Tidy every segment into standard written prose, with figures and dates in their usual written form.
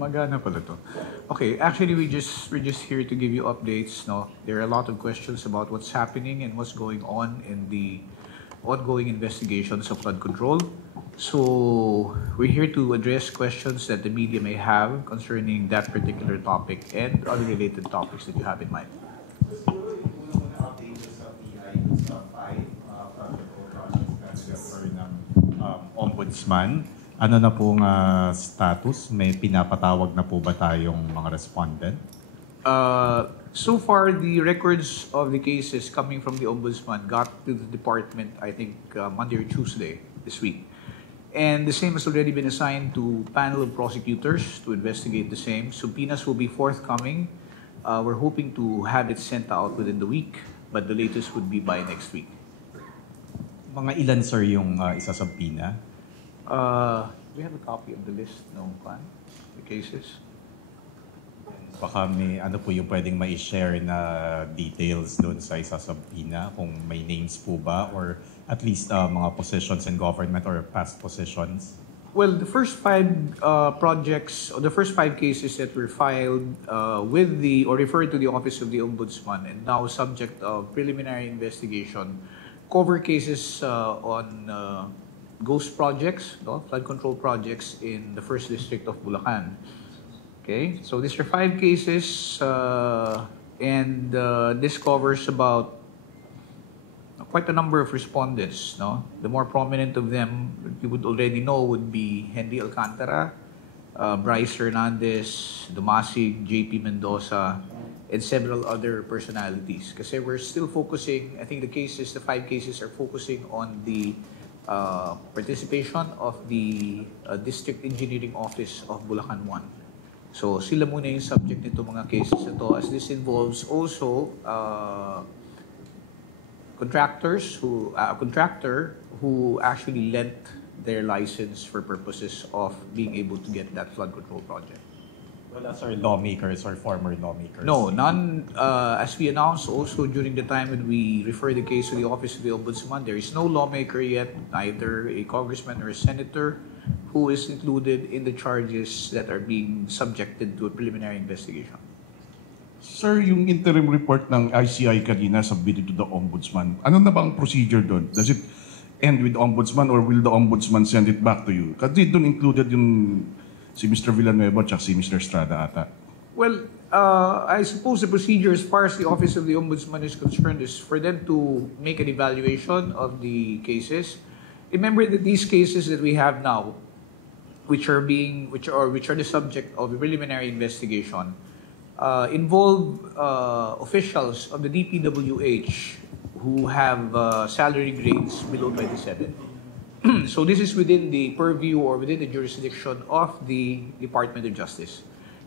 Magana pala to. Okay, actually we're just here to give you updates. No, there are a lot of questions about what's happening and what's going on in the ongoing investigations of flood control. So we're here to address questions that the media may have concerning that particular topic and other related topics that you have in mind. Siguro yung unang update sa PI sa 5 project or projects na refer ng Ombudsman. Ano na pong status? May pinapatawag na po ba tayong mga respondent? So far, the records of the cases coming from the Ombudsman got to the department, I think, Monday or Tuesday this week. And the same has already been assigned to panel of prosecutors to investigate the same. Subpoenas will be forthcoming. We're hoping to have it sent out within the week, but the latest would be by next week. Mga ilan, sir, yung isasubpoena? Do we have a copy of the list? No, the cases? Baka may ano po yung pwedeng ma-share na details doon sa isasubpoena, kung may names po ba or at least mga positions in government or past positions? Well, the first 5 projects, or the first 5 cases that were filed with the, or referred to the Office of the Ombudsman and now subject of preliminary investigation, cover cases on ghost projects, no? Flood control projects in the 1st District of Bulacan. Okay, so these are 5 cases and this covers about quite a number of respondents. No? The more prominent of them, you would already know, would be Henry Alcantara, Bryce Hernandez, Dumasig, JP Mendoza, and several other personalities. Kasi we're still focusing, I think the 5 cases are focusing on the participation of the District Engineering Office of Bulacan 1. So sila muna yung subject nito mga cases ito, as this involves also contractor who actually lent their license for purposes of being able to get that flood control project. Well, that's our lawmakers or former lawmakers. No, none. As we announced also during the time when we referred the case to the Office of the Ombudsman, there is no lawmaker yet, neither a congressman or a senator, who is included in the charges that are being subjected to a preliminary investigation. Sir, yung interim report ng ICI kanina submitted to the Ombudsman, ano na bang procedure doon? Does it end with Ombudsman or will the Ombudsman send it back to you? Kasi doon included yung si Mr. Villanueva at si Mr. Estrada ata. Well, I suppose the procedure as far as the Office of the Ombudsman is concerned is for them to make an evaluation of the cases. Remember that these cases that we have now, which are the subject of a preliminary investigation, involve officials of the DPWH who have salary grades below 27. So this is within the purview or within the jurisdiction of the Department of Justice.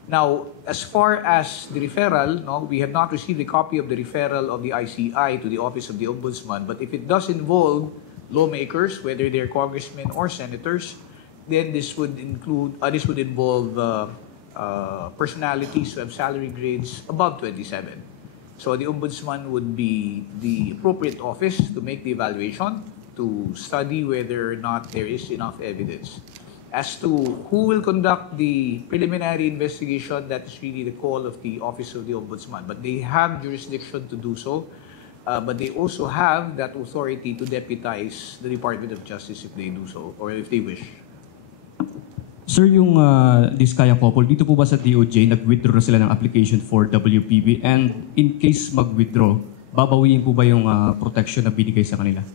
Now, as far as the referral, no, we have not received a copy of the referral of the ICI to the Office of the Ombudsman, but if it does involve lawmakers, whether they're congressmen or senators, then this would involve personalities who have salary grades above 27. So the Ombudsman would be the appropriate office to make the evaluation, to study whether or not there is enough evidence. As to who will conduct the preliminary investigation, that is really the call of the Office of the Ombudsman. But they have jurisdiction to do so, but they also have that authority to deputize the Department of Justice if they do so, or if they wish. Sir, yung Diskaya couple, dito po ba sa DOJ, nag-withdraw na sila ng application for WPB? And in case mag-withdraw, babawiin po ba yung protection na binigay sa kanila?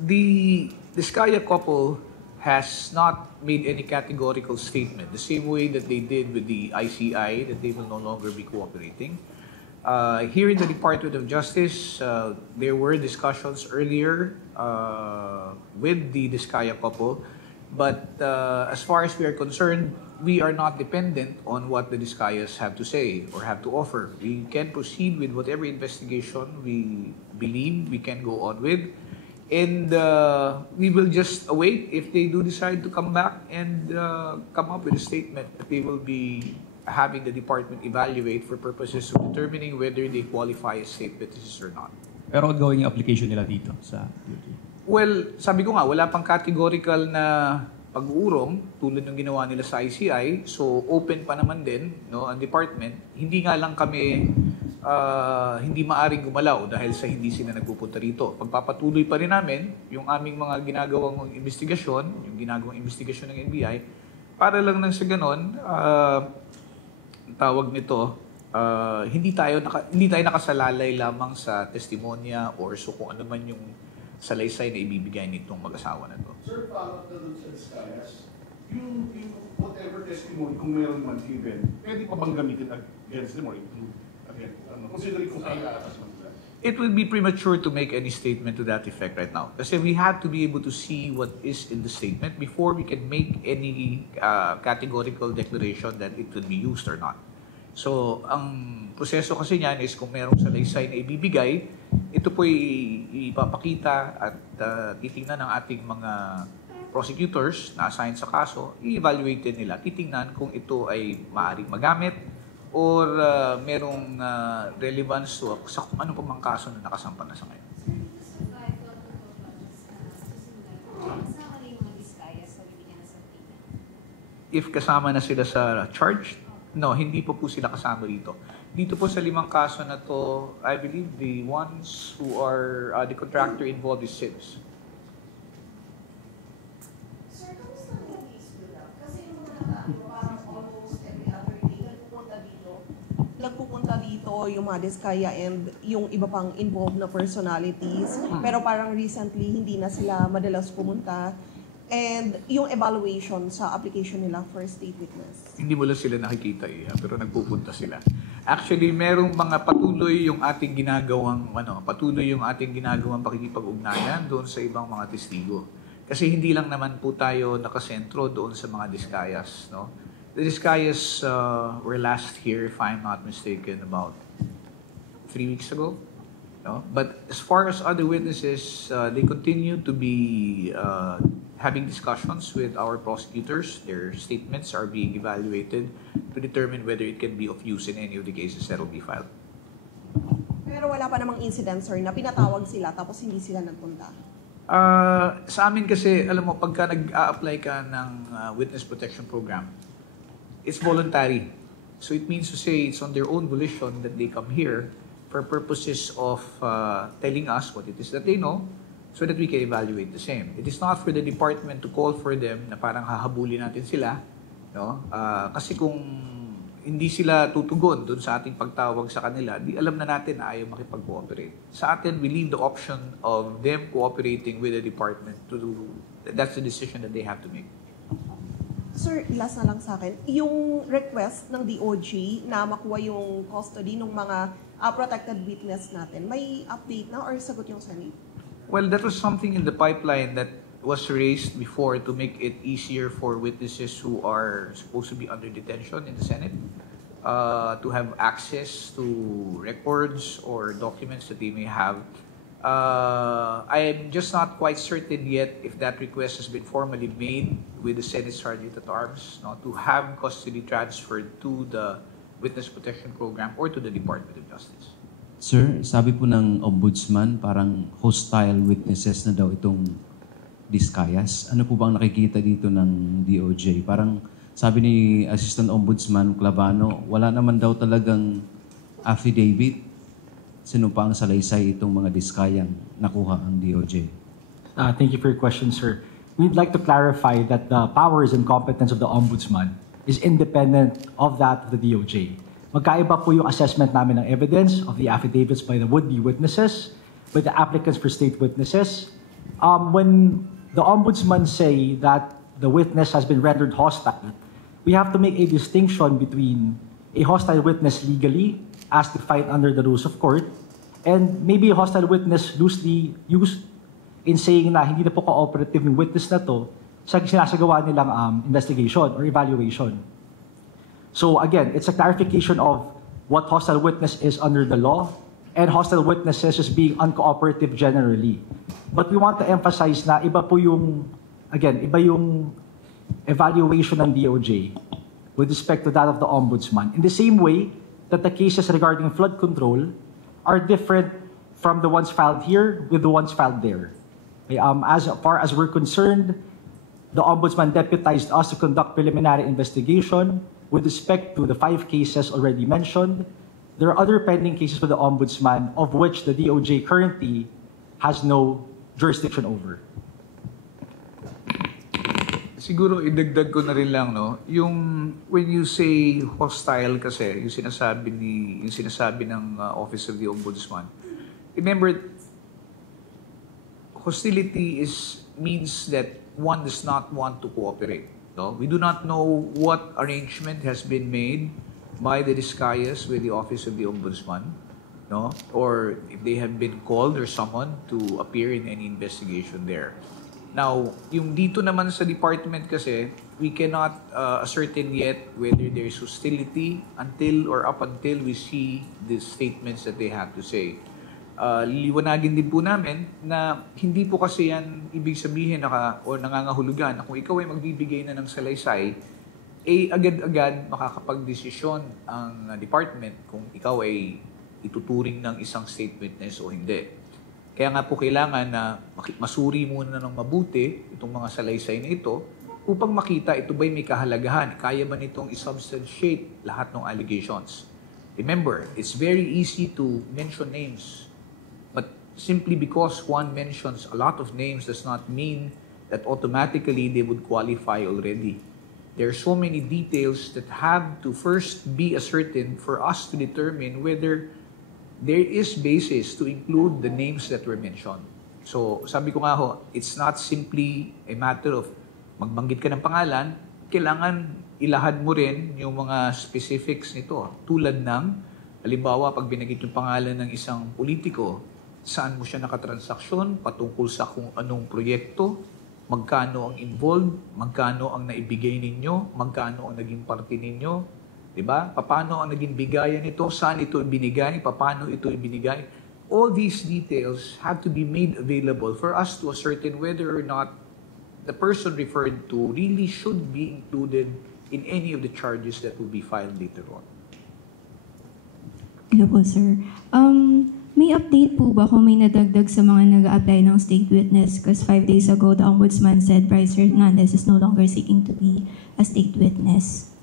The Diskaya couple has not made any categorical statement, the same way that they did with the ICI, that they will no longer be cooperating. Here in the Department of Justice, there were discussions earlier with the Diskaya couple, but as far as we are concerned, we are not dependent on what the Diskayas have to say or have to offer. We can proceed with whatever investigation we believe we can go on with, and we will just await if they do decide to come back and come up with a statement that they will be having the department evaluate for purposes of determining whether they qualify as state witnesses or not. Pero ongoing yung application nila dito sa DOJ. Well, sabi ko nga, wala pang categorical na pag-uurong tulad ng ginawa nila sa ICI. So, open pa naman din, no, ang department. Hindi nga lang kami hindi maaring gumalaw dahil sa hindi sila nagpupunta rito. Pagpapatuloy pa rin namin yung aming mga ginagawang investigasyon, yung ginagawang investigasyon ng NBI, para lang nang sa ganon, tawag nito, hindi tayo nakasalalay lamang sa testimonya or so kung ano man yung salaysay na ibibigay nitong mag-asawa na to. Sir, follow up na dun sa Discayas, yung whatever testimony, kung meron man given, pwede pa bang gamitin against them or include again? Considering kung kaya atas man sila. It would be premature to make any statement to that effect right now. Kasi we have to be able to see what is in the statement before we can make any categorical declaration that it would be used or not. So, ang proseso kasi niyan is kung merong salaysay na ibibigay, ito po ipapakita at titingnan ng ating mga prosecutors na assigned sa kaso, i-evaluate nila, titingnan kung ito ay maaaring magamit or merong relevance sa kung ano pa mang kaso na nakasampa na sa ngayon. If kasama na sila sa charge, no, hindi po sila kasama dito. Dito po sa 5 kaso na to, I believe the ones who are the contractor involved is SIDS. Sir, kamusta ang mga case nila? Kasi yung mga nakaan, parang almost every other day, nagpupunta dito yung mga Diskaya and yung iba pang involved na personalities. Pero parang recently, hindi na sila madalas pumunta. And yung evaluation sa application nila for state witness. Hindi mo lang sila nakikita pero nagpupunta sila. Actually, merong mga patuloy yung ating ginagawang pakikipag-ugnayan doon sa ibang mga testigo. Kasi hindi lang naman po tayo nakasentro doon sa mga Diskayas, no? The Diskayas were last here, if I'm not mistaken, about 3 weeks ago. No? But as far as other witnesses, they continue to be having discussions with our prosecutors. Their statements are being evaluated to determine whether it can be of use in any of the cases that will be filed. Pero wala pa namang incident, sir, na pinatawag sila tapos hindi sila nagpunta. Sa amin kasi, alam mo, pagka nag-a-apply ka ng witness protection program, it's voluntary. So it means to say it's on their own volition that they come here for purposes of telling us what it is that they know so that we can evaluate the same. It is not for the department to call for them na parang hahabulin natin sila, no? Kasi kung hindi sila tutugon doon sa ating pagtawag sa kanila, di alam na natin na ayaw makipag-cooperate. Sa atin, we leave the option of them cooperating with the department to do, that's the decision that they have to make. Sir, last na lang sa akin. Yung request ng DOJ na makuha yung custody ng mga protected witness natin, may update na or sagot yung Senate? Well, that was something in the pipeline that was raised before to make it easier for witnesses who are supposed to be under detention in the Senate to have access to records or documents that they may have. I am just not quite certain yet if that request has been formally made with the Senate Sergeant at Arms, no, to have custody transferred to the Witness Protection Program or to the Department of Justice. Sir, sabi po ng Ombudsman, parang hostile witnesses na daw itong Diskayas. Ano po bang nakikita dito ng DOJ? Parang sabi ni Assistant Ombudsman Clavano, wala naman daw talagang affidavit. Sino pa ang salaysay itong mga Diskayang nakuha ang DOJ? Thank you for your question, sir. We'd like to clarify that the powers and competence of the Ombudsman is independent of that of the DOJ. Magkaiba po yung assessment namin ng evidence of the affidavits by the would-be witnesses with the applicants for state witnesses. When the Ombudsman say that the witness has been rendered hostile, we have to make a distinction between a hostile witness legally, as defined under the rules of court, and maybe a hostile witness loosely used in saying na hindi na po cooperative yung witness na to sa sinasagawa nilang investigation or evaluation. So again, it's a clarification of what hostile witness is under the law and hostile witnesses is being uncooperative generally. But we want to emphasize na iba po yung, again, iba yung evaluation ng DOJ with respect to that of the Ombudsman. In the same way that the cases regarding flood control are different from the ones filed here with the ones filed there. Okay, as far as we're concerned, the Ombudsman deputized us to conduct preliminary investigation with respect to the 5 cases already mentioned. There are other pending cases with the Ombudsman of which the DOJ currently has no jurisdiction over. Siguro idagdag ko na rin lang, no, yung when you say hostile kasi, yung sinasabi ng Office of the Ombudsman. Remember, hostility means that one does not want to cooperate. No? We do not know what arrangement has been made by the Discayas with the Office of the Ombudsman, no, or if they have been called or summoned to appear in any investigation there. Now, yung dito naman sa department kasi, we cannot ascertain yet whether there is hostility up until we see the statements that they have to say. Liwanagin din po namin na hindi po kasi yan ibig sabihin o nangangahulugan na kung ikaw ay magbibigay na ng salaysay, agad-agad makakapag-desisyon ang department kung ikaw ay ituturing ng isang state witness o hindi. Kaya nga po kailangan na masuri muna ng mabuti itong mga salaysay na ito upang makita ito ba'y may kahalagahan. Kaya ba nitong isubstantiate lahat ng allegations? Remember, it's very easy to mention names. But simply because one mentions a lot of names does not mean that automatically they would qualify already. There are so many details that have to first be ascertained for us to determine whether there is basis to include the names that were mentioned. So, sabi ko nga ho, it's not simply a matter of magbanggit ka ng pangalan, kailangan ilahad mo rin yung mga specifics nito. Tulad ng, halimbawa, pag binanggit yung pangalan ng isang politiko, saan mo siya nakatransaksyon, patungkol sa kung anong proyekto, magkano ang involved, magkano ang naibigay ninyo, magkano ang naging parte ninyo, diba? Paano ang naging bigayan nito? Saan ito ibinigay? Paano ito ibinigay? All these details have to be made available for us to ascertain whether or not the person referred to really should be included in any of the charges that will be filed later on. Hello po, sir. May update po ba kung may nadagdag sa mga nag-a-apply ng state witness? Because 5 days ago, the Ombudsman said Bryce Hernandez is no longer seeking to be a state witness.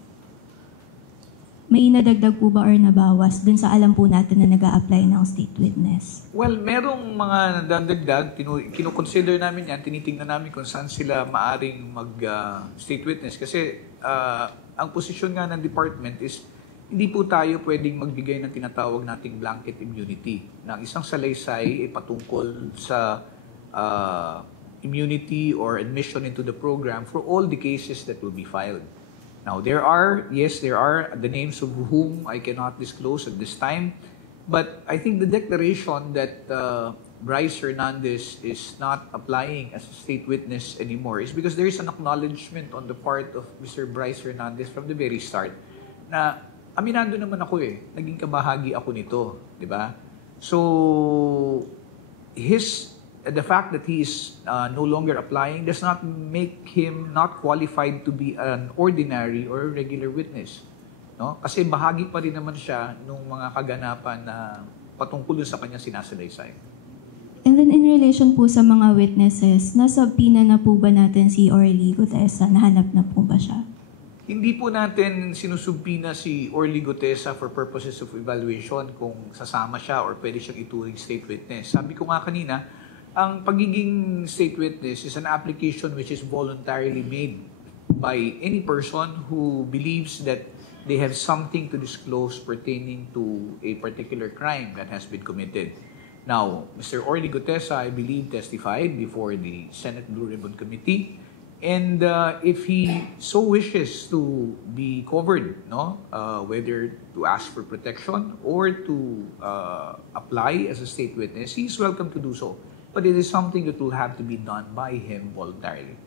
May nadagdag po ba or nabawas dun sa alam po natin na nag-a-apply ng state witness? Well, merong mga nadagdag, kinoconsider namin yan, tinitingnan namin kung saan sila maaring mag-state witness. Kasi ang posisyon nga ng department is, hindi po tayo pwedeng magbigay ng tinatawag nating blanket immunity. Na isang salaysay ay patungkol sa immunity or admission into the program for all the cases that will be filed. Now, there are the names of whom I cannot disclose at this time, but I think the declaration that Bryce Hernandez is not applying as a state witness anymore is because there is an acknowledgement on the part of Mr. Bryce Hernandez from the very start na aminado naman ako naging kabahagi ako nito, di ba? So, the fact that he is no longer applying does not make him not qualified to be an ordinary or regular witness. No? Kasi bahagi pa rin naman siya ng mga kaganapan na patungkol sa kanya sinasalaysay. And then in relation po sa mga witnesses, nasa pina na po ba natin si Orly Gutesa? Nahanap na po ba siya? Hindi po natin sinusubpina si Orly Gutesa for purposes of evaluation kung sasama siya or pwede siyang ituring state witness. Sabi ko nga kanina, ang pagiging state witness is an application which is voluntarily made by any person who believes that they have something to disclose pertaining to a particular crime that has been committed. Now, Mr. Orly Gutesa, I believe, testified before the Senate Blue Ribbon Committee. And if he so wishes to be covered, whether to ask for protection or to apply as a state witness, he's welcome to do so. But it is something that will have to be done by him voluntarily.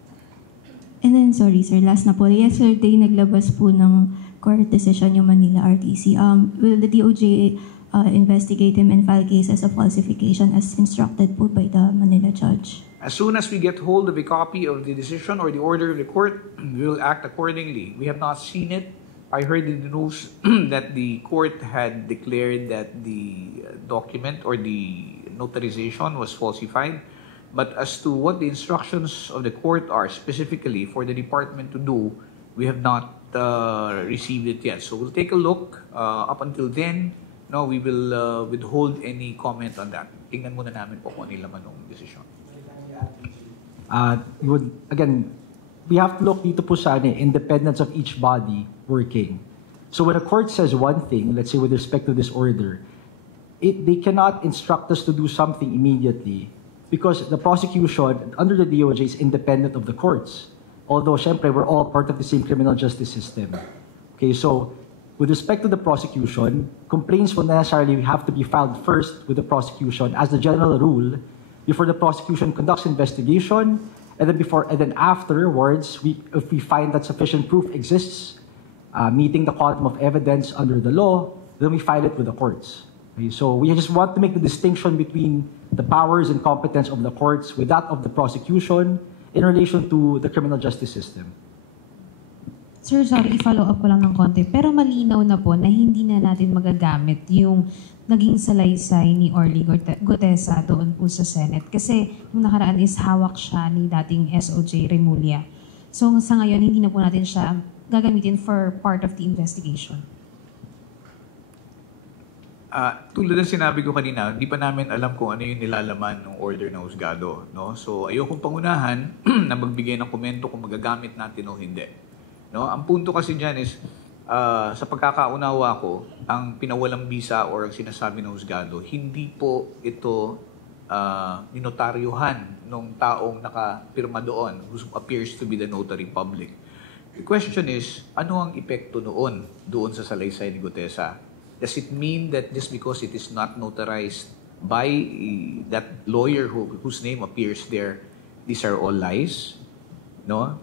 And then, sorry sir, last na po. Yesterday, naglabas po ng court decision yung Manila RTC. Will the DOJ investigate him and file cases of falsification as instructed po by the Manila judge? As soon as we get hold of a copy of the decision or the order of the court, we will act accordingly. We have not seen it. I heard in the news that the court had declared that the document or the notarization was falsified. But as to what the instructions of the court are specifically for the department to do, we have not received it yet. So we'll take a look. Up until then, no, we will withhold any comment on that. Tingnan muna namin po kung ano laman ng desisyon. We have to look dito po sa independence of each body working. So when a court says one thing, let's say with respect to this order, they cannot instruct us to do something immediately because the prosecution under the DOJ is independent of the courts. Although, syempre, we're all part of the same criminal justice system. Okay, so with respect to the prosecution, complaints will necessarily have to be filed first with the prosecution as the general rule before the prosecution conducts investigation, and then afterwards, if we find that sufficient proof exists, meeting the quantum of evidence under the law, then we file it with the courts. Okay, so we just want to make the distinction between the powers and competence of the courts with that of the prosecution in relation to the criminal justice system. Sir, sorry, i-follow up ko lang ng konti. Pero malinaw na po na hindi na natin magagamit yung naging salaysay ni Orly Gutesa doon po sa Senate. Kasi yung nakaraan is hawak siya ni dating SOJ Remulla. So sa ngayon, hindi na po natin siya gagamitin for part of the investigation. Tulad ng sinabi ko kanina, di pa namin alam kung ano yung nilalaman ng order ng husgado. No? So ayokong pangunahan na magbigay ng komento kung magagamit natin o hindi. No? Ang punto kasi dyan is, sa pagkakaunawa ko, ang pinawalang bisa or ang sinasabi ng husgado, hindi po ito ninotaryuhan ng taong nakapirma doon, who appears to be the notary public. The question is, ano ang epekto doon sa salaysay ni Gutesa? Does it mean that just because it is not notarized by that lawyer whose name appears there, these are all lies? No?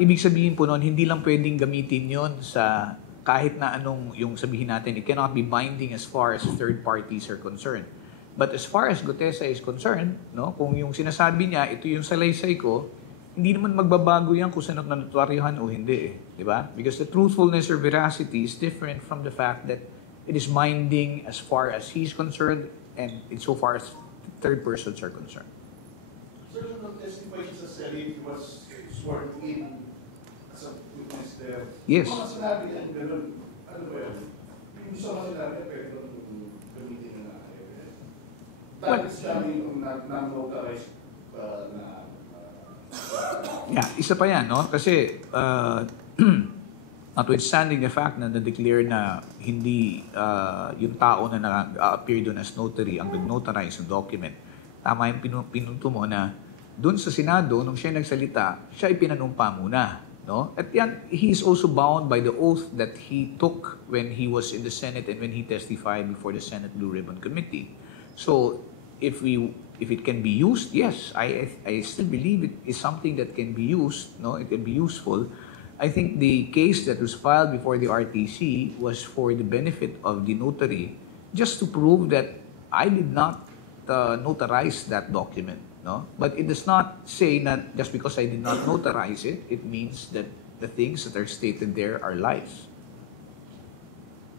Ibig sabihin po noon, hindi lang pwedeng gamitin yon sa kahit na anong yung sabihin natin. It cannot be binding as far as third parties are concerned. But as far as Gutesa is concerned, no, kung yung sinasabi niya, ito yung salaysay ko, hindi naman magbabago yan kung saan notaryuhan o hindi. Diba? Because the truthfulness or veracity is different from the fact that it is binding as far as he's concerned and insofar as third persons are concerned. Sir, nung testify siya sa Senate, he was sworn in as a witness there. Yes. Yung mga sinabi niya, gano'n, ano ba yun? Yung sa mga sinabi niya, pwede nung gamitin na evidence. Dahil sinabi yung non-notarized na... Yeah, isa pa yan, no? Kasi, notwithstanding the fact na na-declare na hindi yung tao na nag-appear doon as notary ang nag-notarize ng document, tama yung pinunto mo na doon sa Senado, nung siya nagsalita, siya ipinanumpa muna. No? At yan, he is also bound by the oath that he took when he was in the Senate and when he testified before the Senate Blue Ribbon Committee. So, if it can be used, yes, I still believe it is something that can be used. No? It can be useful. I think the case that was filed before the RTC was for the benefit of the notary, just to prove that I did not notarize that document. No? But it does not say that just because I did not notarize it, it means that the things that are stated there are lies.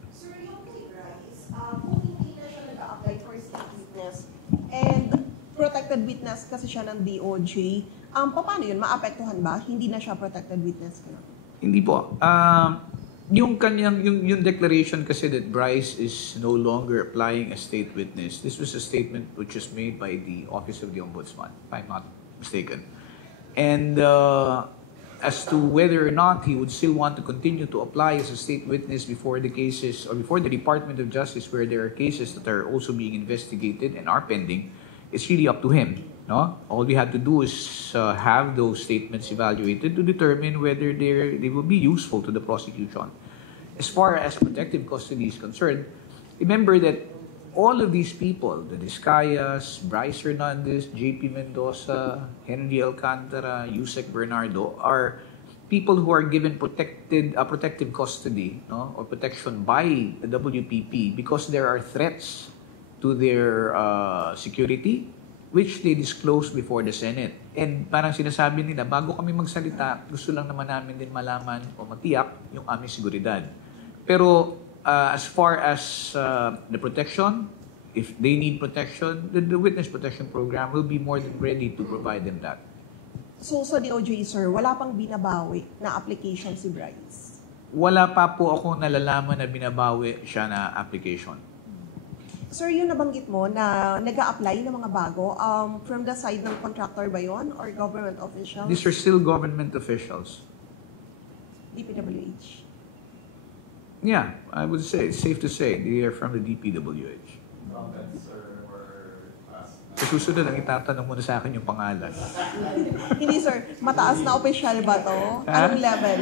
Sir, yung kay Bryce, kung hindi na siya nag-apply for state witness and protected witness kasi siya ng DOJ, paano yun? Maapektuhan ba? Hindi na siya protected witness ka na? Hindi po. Yung kanyang yung declaration kasi that Bryce is no longer applying as state witness. This was a statement which was made by the Office of the Ombudsman, if I'm not mistaken. And as to whether or not he would still want to continue to apply as a state witness before the cases or before the Department of Justice where there are cases that are also being investigated and are pending, it's really up to him. No? All we have to do is have those statements evaluated to determine whether they will be useful to the prosecution. As far as protective custody is concerned, remember that all of these people, the Discayas, Bryce Hernandez, JP Mendoza, Henry Alcantara, Yusek Bernardo, are people who are given protective custody, no, or protection by the WPP because there are threats to their security, which they disclosed before the Senate. And parang sinasabi nila, bago kami magsalita, gusto lang naman namin din malaman o matiyak yung aming seguridad. Pero as far as the protection, if they need protection, the witness protection program will be more than ready to provide them that. So sa DOJ, sir, wala pang binabawi na application si Bryce? Wala pa po ako nalalaman na binabawi siya na application. Sir, yung nabanggit mo na nag-a-apply ng mga bago, from the side ng contractor ba yun or government officials? These are still government officials. DPWH. Yeah, I would say, it's safe to say, they are from the DPWH. Sa susunod, ang itatanong mo na sa akin yung pangalan. Hindi, sir. Mataas na opisyal ba to? Anong level?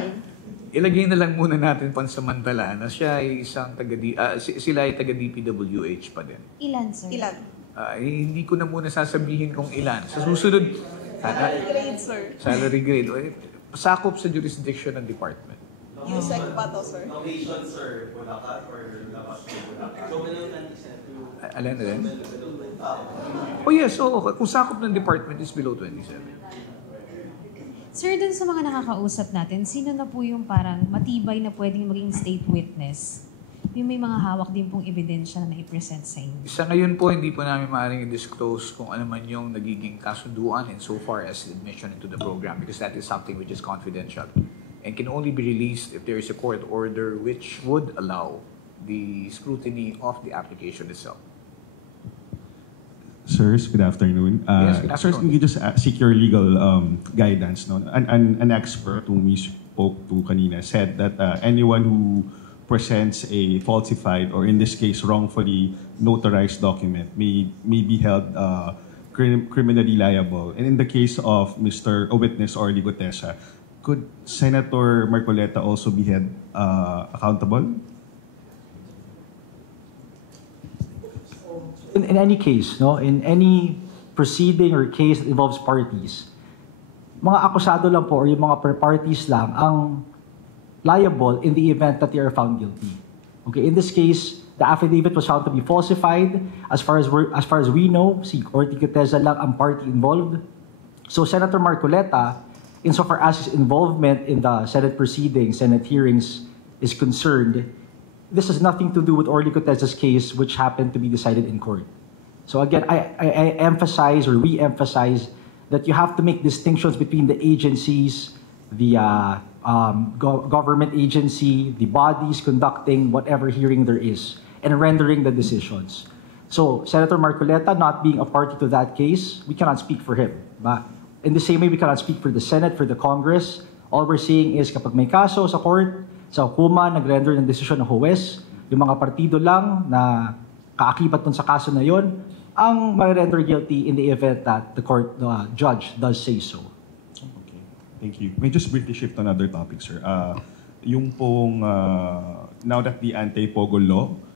Ilagay na lang muna natin pansamantala na siya ay isang sila ay taga DPWH pa din. Ilan, sir? Ilan? Hindi ko na muna sasabihin kung ilan. Sa susunod, Grade, sir. salary grade, sakop sa jurisdiction ng department. USEC ba to, sir? Location, sir, Bulacan or labas ng Bulacan? So, Alin na rin? Oh yes, so kung sakop ng department is below 27. Sir, dun sa mga nakakausap natin, sino na po yung parang matibay na pwedeng maging state witness? Yung may mga hawak din pong ebidensya na i-present sa inyo. Sa ngayon po, hindi po namin maaaring i-disclose kung ano man yung nagiging kasunduan and so far as admission into the program because that is something which is confidential and can only be released if there is a court order which would allow the scrutiny of the application itself. Sirs, good afternoon. Yes, good Sirs, afternoon. can you just seek your legal guidance? No? An expert whom we spoke to kanina said that anyone who presents a falsified or in this case wrongfully notarized document may be held criminally liable. And in the case of Mr. Witness Orly Gutesa, could Senator Marcoleta also be held accountable? In any case, no, in any proceeding or case that involves parties, mga akusado lang po or yung mga parties lang ang liable in the event that they are found guilty. Okay, in this case, the affidavit was found to be falsified. As far as we know, si Orly Gutesa lang ang party involved. So Senator Marcoleta, insofar as his involvement in the Senate proceedings, Senate hearings is concerned, this has nothing to do with Orly Gutesa's case, which happened to be decided in court. So again, I emphasize or re-emphasize that you have to make distinctions between the agencies, the government agency, the bodies conducting whatever hearing there is, and rendering the decisions. So Senator Marcoleta, not being a party to that case, we cannot speak for him. But in the same way, we cannot speak for the Senate, for the Congress. All we're saying is kapag may kaso sa court, sa hukuma, nag-render ng desisyon ng huwes, yung mga partido lang na kaakibat dun sa kaso na yon, ang ma-render guilty in the event that the court, the judge does say so. Okay, thank you. May just briefly shift on another topic, sir. Yung pong, now that the anti-POGO law